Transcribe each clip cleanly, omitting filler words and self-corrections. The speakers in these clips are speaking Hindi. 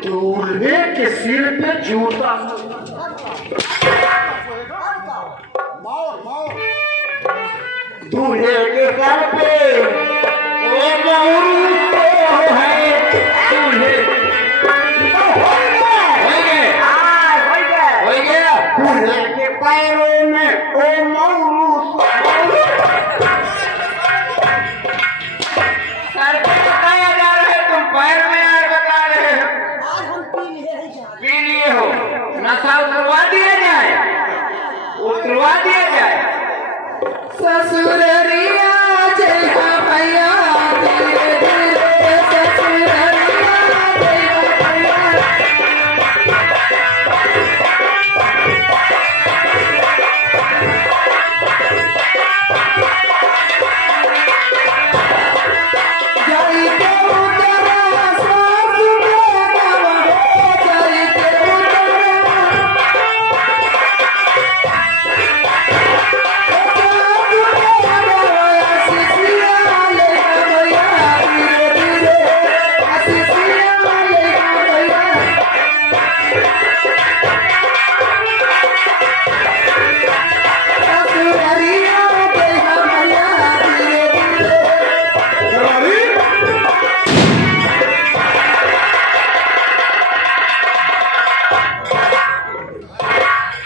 दूल्हे के सिर पे जूता, दूल्हे के सर पे वो मोरू है। दूल्हे हो गया दूल्हे के पैरों में वो मोरू, सर पे बताया जा रहा है, तुम पैर में यार बता रहे हो। पी लिए हो, नशा उतरवा दिया जाए, उतरवा दिया जाए। ससुररिया जय भैया धीरे धीरे, ससुररिया जय भैया।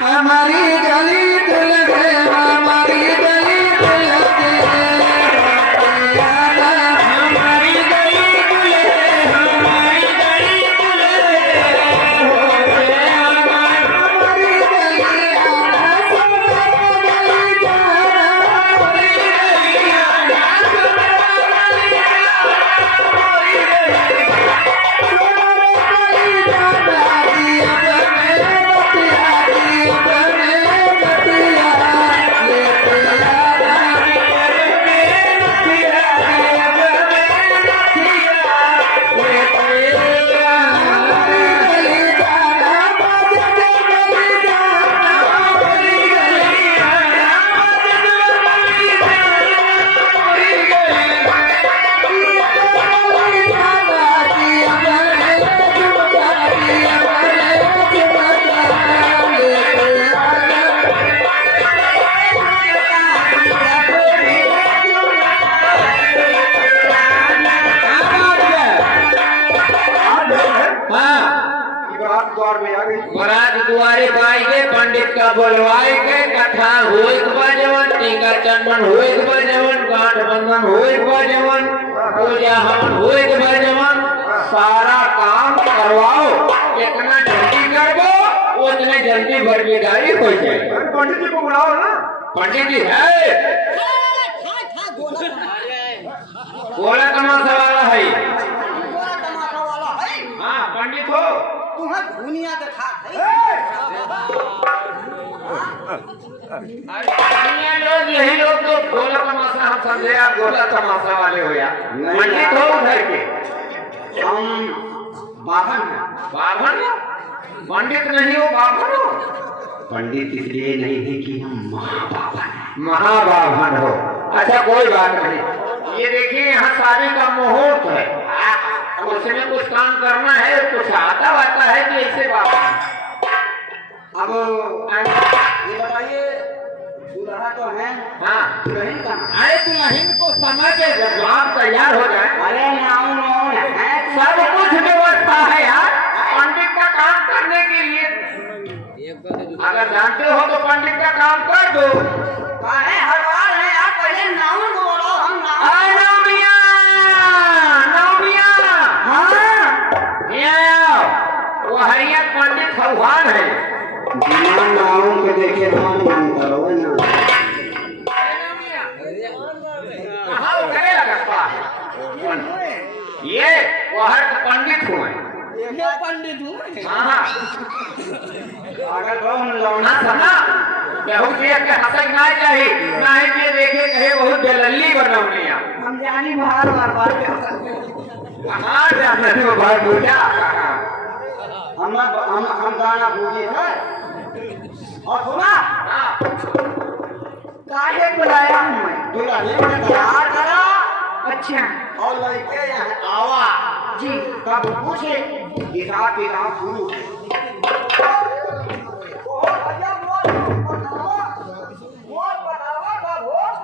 हमारी गली दुल्हे, हमारी गली दुल्हे, हमारी गली दुल्हे, हमारी गली दुल्हे, हमारी गली आना गली जाना, हमारी गली आना बरात दुआरे पाएंगे, पंडित का बोलवाएंगे, कथा होए बजवन, टीका चंदन होए बजवन, गांठ बंधन होए बजवन, पूजा हवन होए बजवन, सारा काम करवाओ। जितना जल्दी करवो उतने जल्दी बरबेदारी हो जाए। पंडित जी को बुलाओ ना। पंडित जी है गोला तमाशा वाला है। हाँ पंडित हो तुम्हें दुनिया दिखा लोग, यही लोग तो गोला तमाशा हम समझे, आप गोला तमाशा वाले हो यार। पंडित हो उधर के, हम बाभन हैं। बाभन पंडित नहीं हो, बाभन हो। पंडित इसलिए नहीं है कि हम महाबाभन हैं। महाबाभन हो, अच्छा कोई बात नहीं। ये देखिए यहाँ शादी का मुहूर्त है, उसमें कुछ काम करना है, कुछ आता वाता है कि ऐसे बात है। अब ये बताइए, दूल्हा तो है, हाँ दुल्हन कहाँ? अरे दुल्हन को समय पे जब आप तैयार हो जाए, अरे नाउ है, सब कुछ व्यवस्था है यार पंडित का काम करने के लिए। अगर जानते हो तो पंडित का काम कर दो। अरे हरवाल है आप, पहले नाउ बोलो। हम वो हरिया पंडित भगवान है। नाम के देखे नाम करो ना। कहाँ करे लगता है? ये वो हर पंडित हुए। पंडित हुए? हाँ अगर लौना सना बहुत के हंसक ना चाहिए, ना ही के देखे कहे बहुत दलल्ली बनौनी। हम जानी बाहर बार बार कहाँ जाने बार पूजा हम गाना भूजी थे और सुना हाँ, काहे बुलाया हूँ मैं दुल्हन ने तैयार करा अच्छा और लड़के यहाँ आवा जी तब पूछे हिसाब किताब शुरू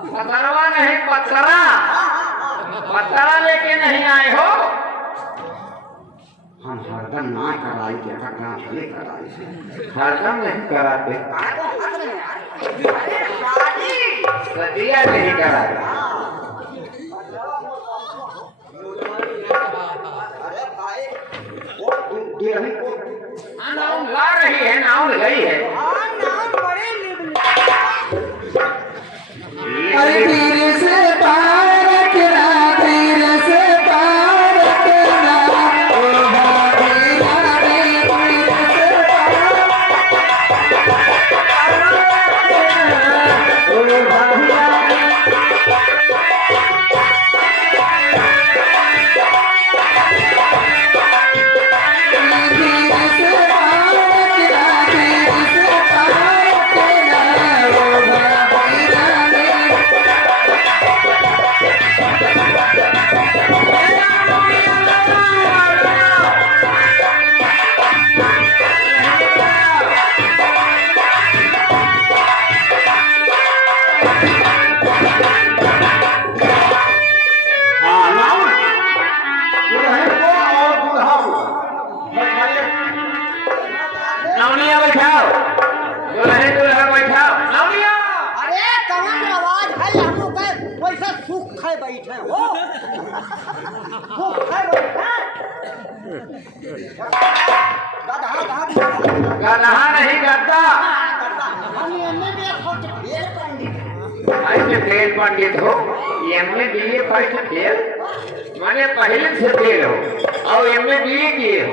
पतरवा नहीं पतरा, पतरा लेके नहीं आए हो। हम हरदम ना कराई के ले कराई हरदम नहीं कराते, सदिया नहीं कराते। अरे भाई वो दुल्हन को नाम ला रही है, नाम गई है। अरे तीर से पार रखना, तीर से पार रखना, ओ भाभी रानी तीर से पार रखना, ओ भाभी रानी। तीर से पार रखना, तीर से पार रखना, ओ भाभी रानी। हाँ नाम दुल्हन को और दूल्हा को बताइए नवनिया बैठाओ, दुल्हन दूल्हा बैठाओ। नवनिया अरे कौन आवाज है हम लोग का वैसा सुख है बैठे हो सुख है बैठे गधा नहीं गद्दा। हम एमए में खोट फेल पंडित ऐसे फेल पंडित हो, एमए बीए फर्स्ट फेल माने पहले से फेल हो और एमए बीए किए हो।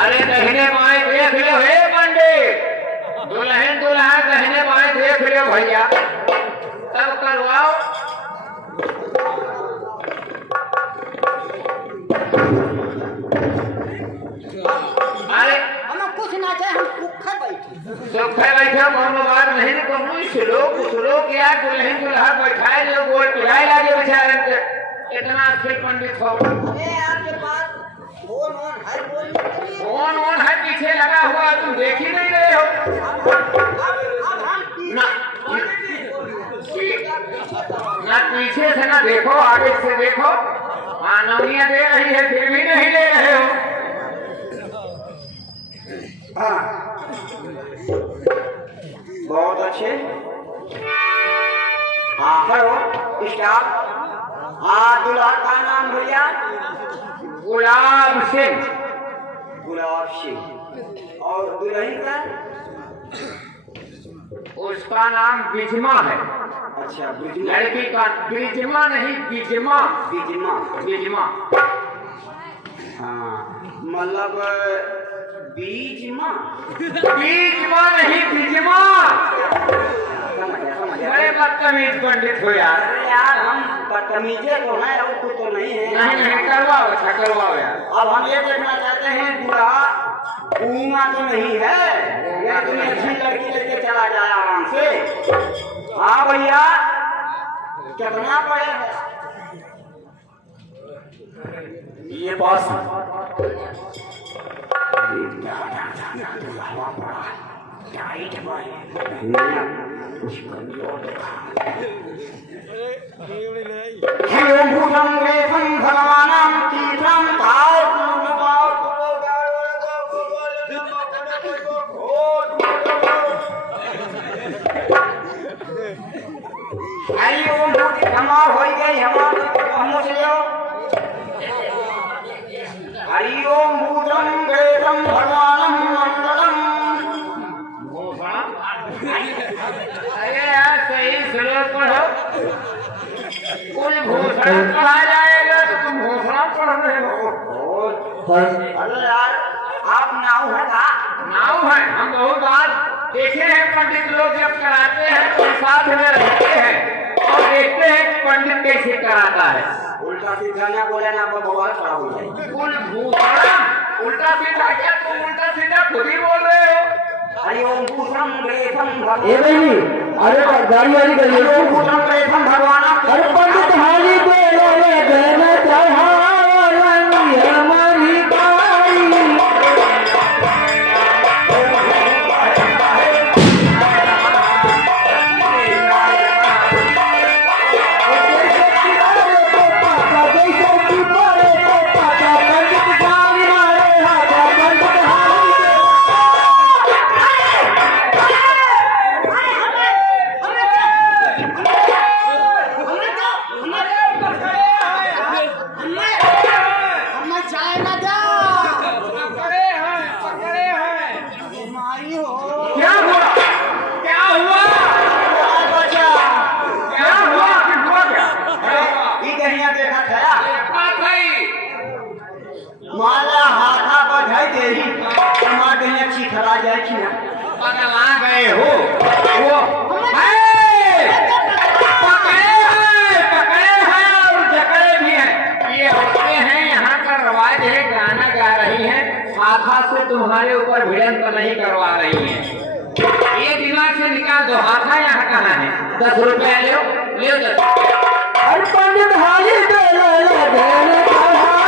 अरे दहिने बाएं देख लो हे पंडित, दुल्हन दूल्हा दहिने बाएं देख लो भैया, तब करवाओ। अरे हम कुछ ना चाहे हम सुख है बैठे सुख है बैठा, कोनो बात नहीं ना, कोनो श्लोक या दुल्हन दूल्हा बैठाए जो गोल पिलाए लागे बेचारे के, इतना अच्छे पंडित हो। अरे आपके पास फोन ऑन है बोलने के लिए कौन कौन है पीछे लगा हुआ, तुम देख ही नहीं रहे हो। अब हम ना ना पीछे से ना देखो, आगे से देखो। मानवनिया दे रही है फिर भी नहीं ले रहे हो। हाँ बहुत अच्छे। हाँ करो स्टाफ। हाँ दूल्हा का नाम भैया गुलाब सिंह। गुलाब सिंह और दुल्हन का उसका नाम बिजमा है। अच्छा बिजमा लड़की का बिजमा नहीं बिजमा, बिजमा बिजमा। हाँ मतलब बीजमा बिजमा नहीं बिजमा। समझ गया बड़े बदतमीज पंडित हो यार। अरे यार हम बदतमीजे तो हैं और कुछ तो नहीं है। नहीं नहीं करवाओ, अच्छा करवाओ यार। अब हम ये देखना चाहते हैं दूल्हा घूमा तो नहीं है या कोई अच्छी लड़की लेके चला जाए आराम से। हाँ भैया कितना पड़ेगा ये बस हरि ओम भूतम वेदम भगवानम मंगलम। अरे यार सही श्लोक पढ़ो। कोई भूषण कहा जाएगा तो तुम भूषण पढ़ रहे हो। अरे यार आप नाव है ना? नाव है, हम बहुत बार देखे हैं पंडित लोग जब कराते हैं तो साथ में रहते हैं और देखते हैं कि पंडित कैसे कराता है। उल्टा सीधा ना बोले ना बवाल खड़ा हो जाए। भूषण उल्टा सीधा क्या? तुम उल्टा सीधा खुद ही बोल रहे हो। हरि ओम भूषण रेशम ए भगवान। नहीं अरे गाड़ी वाली गई हरि ओम भूषण रेशम भगवान। अरे पंडित हाली बोले गए चढ़ावनी हमारी बाई क्या हुआ? क्या हुआ? क्या हुआ? हुआ क्या? ई कहिया देखा खया बात है। माला हाथा बधाई देही हमार कहिया चिखरा जाए कि ना पगला गए हो। वो पकड़े हैं और जकड़े भी हैं। ये औरतें हैं, यहाँ का रवाज है, गाना गा रही हैं, हाथा से तुम्हारे ऊपर भिड़ंत नहीं करवा रही हैं। ये दिमाग से निकाल दो, हाथा यहाँ कहाँ है? 10 रुपया लो, ले 10। अरे पंडित हाली बोले गए चढ़ावनी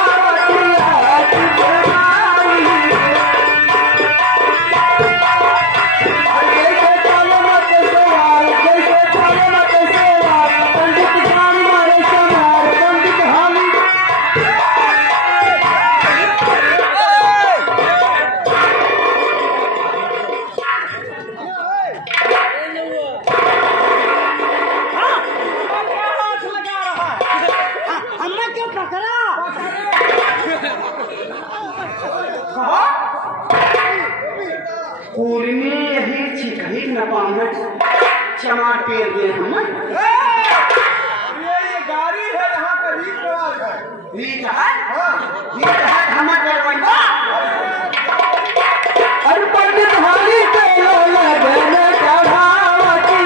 हमने क्यों पकड़ा? कुर्मी यही छिकही न पावे चमार पेड़ दे हम ये गाड़ी है यहाँ का रीत रिवाज है। रीत है हम करवाइबा। अरे पंडित हाली बोले गए चढ़ावनी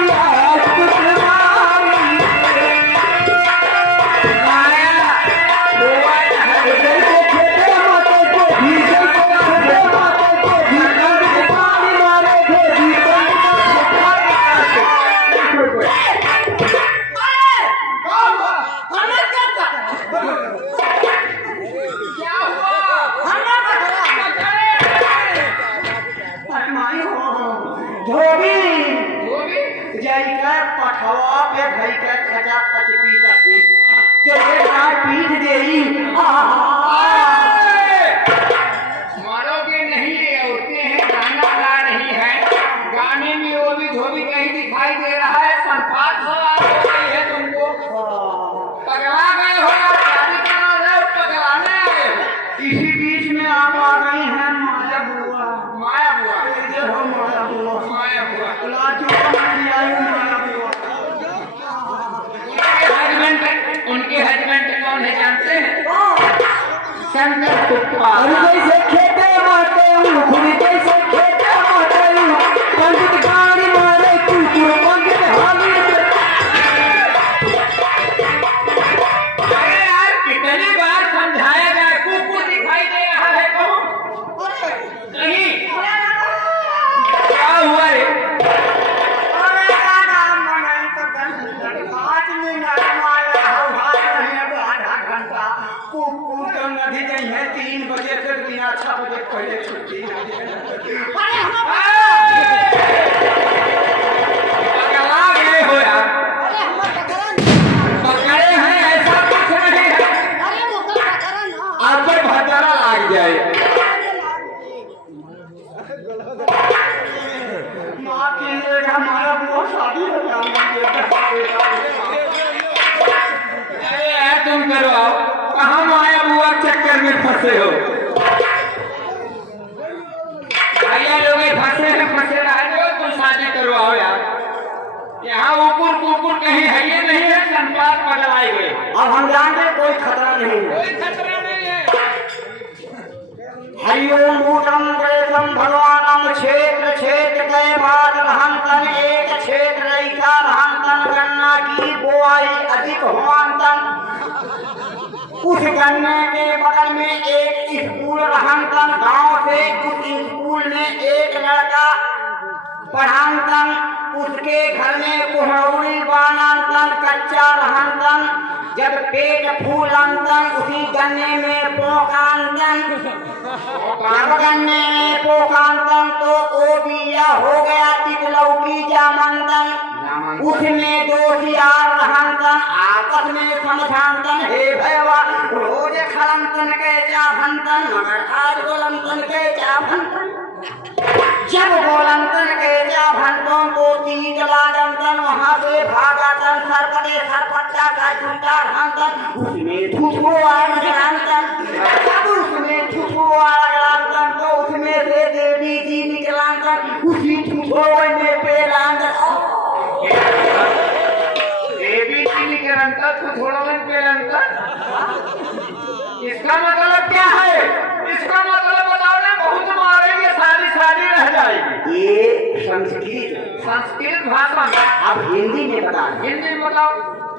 धोबी जाइकर पठवा पे भइकर खचा खच पी सकती तेरे गाय पीट देई मारोगे नहीं, ये औरतें हैं, गाना गा रही है, गाने में वो भी धोबी कहीं दिखाई दे रहा है। संपाद सवाल हो गई है तुमको। पगला गए हो या शादी करा रहे हो? पगलाने आए हो। इसी बीच में आप आ गई हैं माया बुआ। माया हुआ, ये हो माया बुआ। माया हुआ। लाजो कमाई आई माया बुआ। उनके हस्बैंड कौन है जानते हैं? शंकर कुप्पा। अरे जैसे खेते माते खुद जैसे खेते माते पंडित गाड़ी मारे कुकुर पंडित हाली अरे यार कितनी बार समझाया जाए, कुकुर दिखाई दे रहा है कौन? नहीं, क्या हुआ है? अरे नाम मनाई तो 5 मिनट माया हम हाथ रहे हैं आधा घंटा। कुकुर तो नदी गई है 3 बजे से बिना 6 बजे पहले छुट्टी ना दे। पगला गए हो यार। अरे हमें पकड़ा नहीं। पकड़े हैं ऐसा कुछ नहीं है। अरे वो तो पकड़ा ना। आप पर भतारा लाग जाए। माँ के लिए हमारा बुआ शादी हो अरे यार तुम करो आओ, कहाँ माया बुआ के चक्कर में फंसे हो? भैया लोग फंसे रहे हो, तुम शादी करवाओ यार। यहाँ ऊपर कुकुर कहीं है ये नहीं है, संपाद पगलाए गए। अब हम जानते कोई खतरा नहीं है। कोई खतरा नहीं है। हरि ओम भूतम प्रेतम विक्रम भगवानम क्षेत्र क्षेत्र के बाद रहंतन एक क्षेत्र रैसा रहंतन गन्ना की बुआई अधिक हुआंतन उस गन्ने के बगल में एक स्कूल रहंतन गांव से उस स्कूल में एक लड़का पढ़ांतन उसके घर में कुहड़ी बानांतन कच्चा रहंतन जब पेट फूलंतन उसी गन्ने में पोकांतन जब गन्ने में पोकांतन तो ओ बिया हो गया तितलौकी जामंतन उसमें दो सियार रहंतन आपस में समझांतन हे भैया रोज खलंतन के चाभंतन मगर आज गोलंतन के चाभंतन जब गोलंतन के चाभंतन तो तीत लागंतन वहां से भागातन सरपटे सरपट्टा का झूठा रहंतन उसमें ठुठो आगंतन जब उसमें ठुठो आगंतन तो उसमें से देवी जी निकलांतन उसी ठुठो में पेलांतन देवी जी निकलंतन तो थोड़ा में पेलांतन इसका मतलब क्या है? इसका मतलब बताओ ना, बहुत मारेंगे सारी सारी रह जाएगी। ये संस्कृत भाषा में। अब हिंदी में बता हिंदी में बताओ।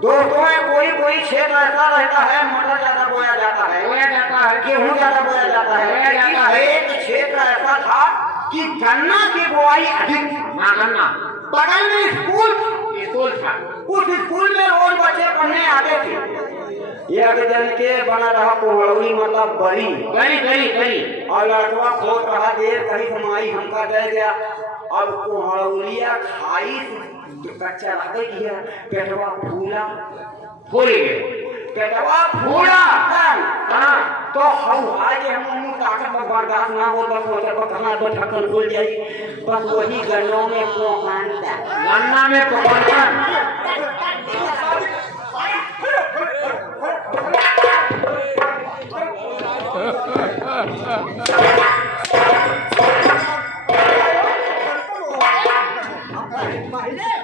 दोस्तों कोई क्षेत्र ऐसा रहता है मटर ज्यादा बोया जाता है गेहूँ ज्यादा बोया जाता है लेकिन एक क्षेत्र ऐसा था कि गन्ना की बुआई अधिक गन्ना बगल में स्कूल था उस स्कूल में रोज बच्चे पढ़ने आते थे एक जन के बना रहा कोहड़ी मतलब बड़ी और लड़का खोद रहा देर कहीं समाई हमका दे गया अब कोहड़िया खाई कच्चा रहते किया पेटवा फूला तो हम आज हम ताकत बर्दाश्त ना हो बस वो सब खाना तो ढक्कन खुल जाई बस वही गन्नों में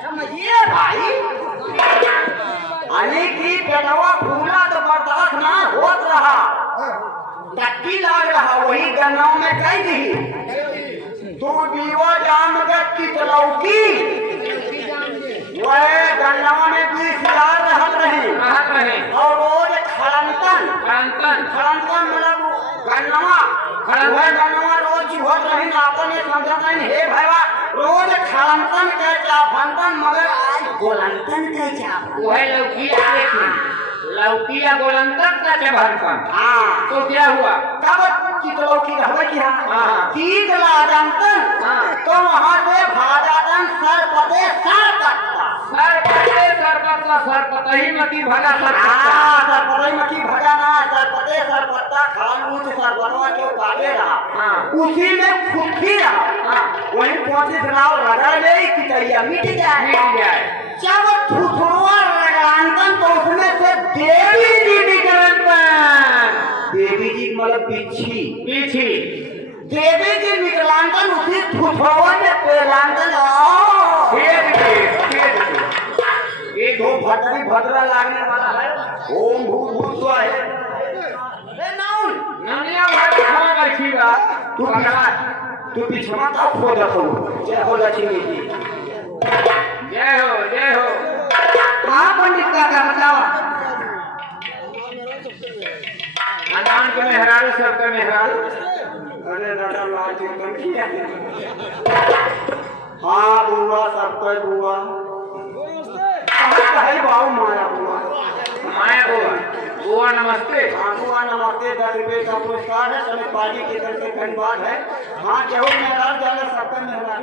समझिए भाई अनेक ही पेटवा फूला तो बर्दाश्त ना होत रहा टट्टी लाग रहा वही गन्नों में कह दी तू दीवा जाम की तलौकी वह गन्नों में 20 हजार रहत रहे और रोज खड़ंतन मतलब गन्नवा रोज चुहत रही नापन ये समझत नहीं हे भैया रोज खड़ंतन के चाभंतन मगर आज गोलंतन के चाभ वह लौकिया गोलंतन का चाभंतन। हाँ तो क्या हुआ तब चितलौकी रहवे किया तीत लागंतन तो वहां से भाजातन सरपतही मती भगा सरपतही मती भगा ना सरपत्ता खान ऊंच सरपतवा के काटे रहा उसी में खुखी रहा वही 25 राव रगड़ ले कितैया मिट जाए जब थुथुआ लगांतन तो उसमें से देवी जी निकलंतन देवी जी मतलब पीछी देवी जी निकलांतन उसी थुथुआ में पेलांतन एक दो भद्रा लागने वाला है ओम भूत हुआ है तू पिछवा का खो देखो जय हो लक्ष्मी जी जय हो हाँ पंडित का बताओ अनान के मेहरारू सबका मेहरारू अरे दादा लाल चिंतन किया हाँ बुआ सबका बुआ कहीं बाबू माया बुआ नमस्ते। हाँ बुआ नमस्ते 10 रुपये का पुरस्कार है सभी पार्टी की तरफ से धन्यवाद है हाँ जरूर मेहराज जाना सबका मेहराज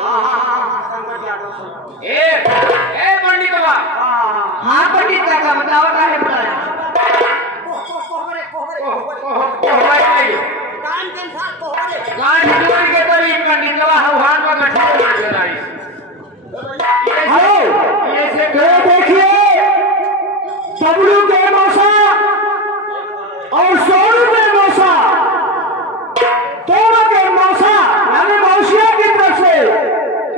हाँ संकट यादव ए पंडित बाबा हाँ पंडित का बताओ का है बताया कान चोरी के तरी पंडित बाबा हवान का गठन लगाई देखिए बबलू के मौसा और सोनू के मौसा दोनों के मौसा यानी मौसिया की तरफ से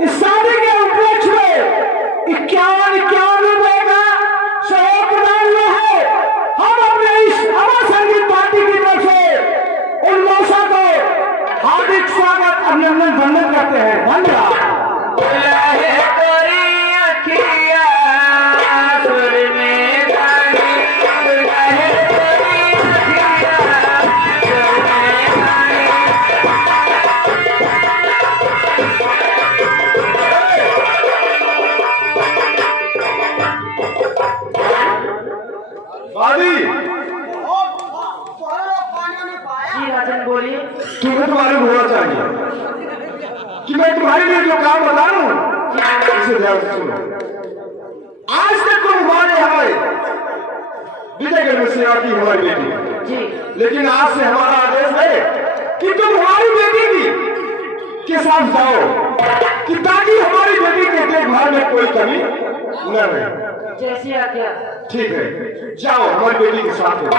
इस शादी के उपलक्ष्य में 51 रुपए का सहयोग प्रदान हुआ है। हम अपने इस अमर संगीत पार्टी की तरफ से उन मौसा को हार्दिक तुम्हें तो मालूम होना चाहिए कि मैं तुम्हारे लिए जो काम बता रहा हूँ उसे ध्यान से सुनो। आज तक तुम हमारे यहाँ विजयगढ़ में सेवा की हमारी बेटी, लेकिन आज से हमारा आदेश है कि तुम हमारी बेटी की के साथ जाओ कि ताकि हमारी बेटी के देखभाल में कोई कमी न रहे। जैसी आज्ञा। ठीक है, जाओ हमारी बेटी के साथ में।